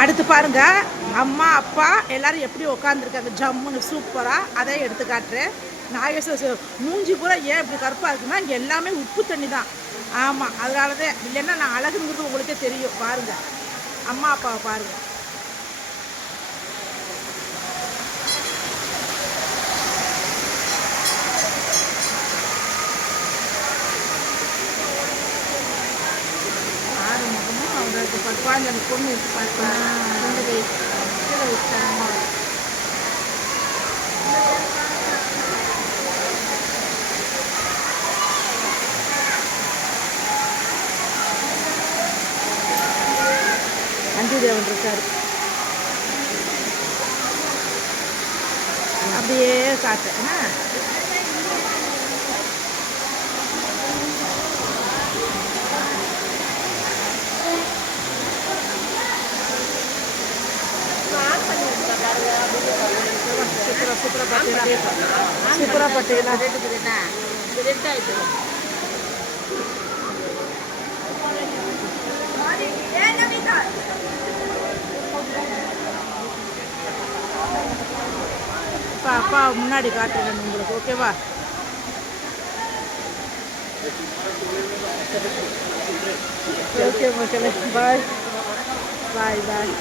அடுத்து பாருங்க, அம்மா அப்பா எல்லாரும் எப்படி உட்காந்துருக்காங்க ஜம்முன்னு சூப்பராக. அதை எடுத்து காட்டுறேன். நாகேஸ்வர மூஞ்சி பூரா ஏன் இப்படி கருப்பாக இருக்குன்னா இங்கே எல்லாமே உப்பு தண்ணி தான். ஆமாம், அதனால தான். இல்லைன்னா நான் அழகுங்கிறது உங்களுக்கே தெரியும். பாருங்கள், அம்மா அப்பாவை பாருங்கள். அவங்களுக்கு பார்ப்பாங்க, அந்த பொண்ணு எடுத்து பார்ப்பாங்க. கீழே வச்சாங்க. அஞ்சு தேவன் இருக்காரு. அப்படியே காட்டு என்ன சித்ரா பட்டேலா அப்பா முன்னாடி காட்டுறேன் உங்களுக்கு. ஓகேவா? ஓகே மக்களே, பாய் பாய் பாய்.